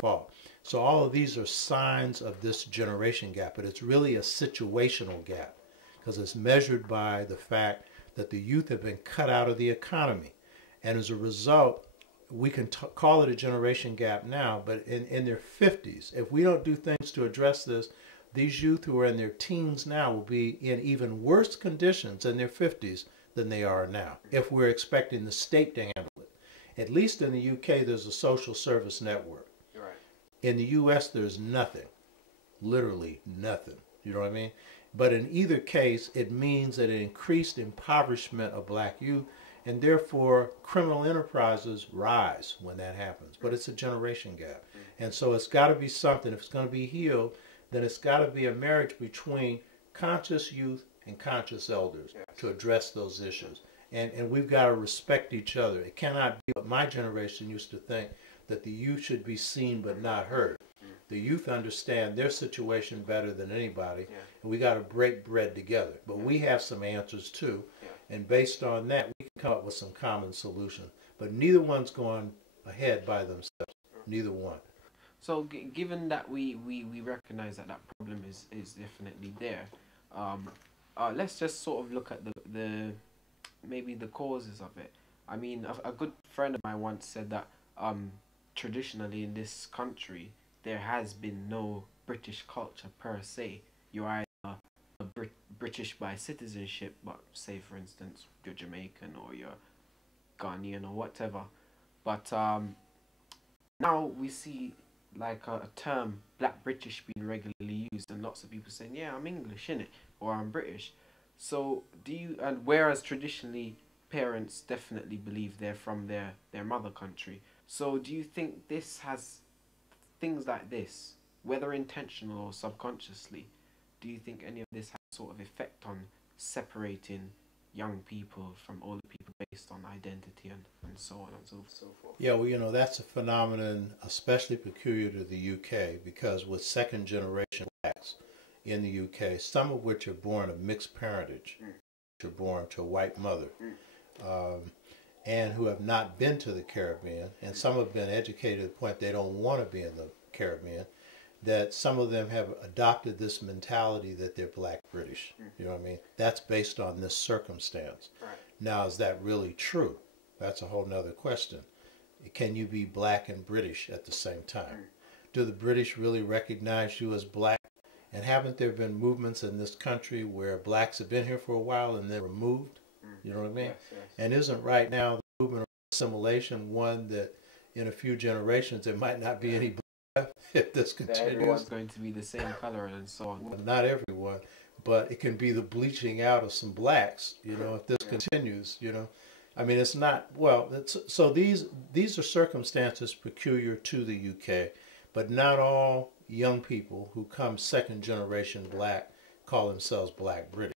fault. So all of these are signs of this generation gap, but it's really a situational gap because it's measured by the fact that the youth have been cut out of the economy. And as a result, we can call it a generation gap now, but in their 50s, if we don't do things to address this, these youth who are in their teens now will be in even worse conditions in their 50s than they are now, if we're expecting the state to handle it. At least in the UK, there's a social service network. Right. In the US, there's nothing, literally nothing. You know what I mean? But in either case, it means that an increased impoverishment of black youth, and therefore criminal enterprises rise when that happens. But it's a generation gap. And so it's got to be something. If it's going to be healed, then it's got to be a marriage between conscious youth and conscious elders to address those issues. And we've got to respect each other. It cannot be what my generation used to think, that the youth should be seen but not heard. The youth understand their situation better than anybody, and we got to break bread together. But we have some answers too, and based on that, we can come up with some common solutions. But neither one's going ahead by themselves. Neither one. So given that we recognize that that problem is definitely there, let's just sort of look at the maybe the causes of it. I mean, a good friend of mine once said that traditionally in this country there has been no British culture per se. You're either British by citizenship, but say for instance you're Jamaican or you're Ghanaian or whatever. But now we see like a term Black British being regularly used, and lots of people saying, yeah, I'm English, innit, or I'm British. So do you, and whereas traditionally parents definitely believe they're from their mother country. So do you think this has things like this, whether intentional or subconsciously, do you think any of this has sort of effect on separating young people from older people based on identity and so on and so forth? Yeah, well, you know, that's a phenomenon especially peculiar to the UK, because with second generation blacks in the UK, some of which are born of mixed parentage, which are born to a white mother, and who have not been to the Caribbean, and some have been educated to the point they don't want to be in the Caribbean, that some of them have adopted this mentality that they're Black British. You know what I mean? That's based on this circumstance. Right. Now, is that really true? That's a whole nother question. Can you be Black and British at the same time? Do the British really recognize you as Black? And haven't there been movements in this country where Blacks have been here for a while and then removed? You know what I mean? Yes, yes. And isn't right now the movement of assimilation one that in a few generations there might not be any Black if this continues? Everyone's going to be the same color and so on. Well, not everyone, but it can be the bleaching out of some blacks, you know, if this continues, you know. I mean, it's not, well, so these are circumstances peculiar to the UK, but not all young people who come second generation Black call themselves Black British.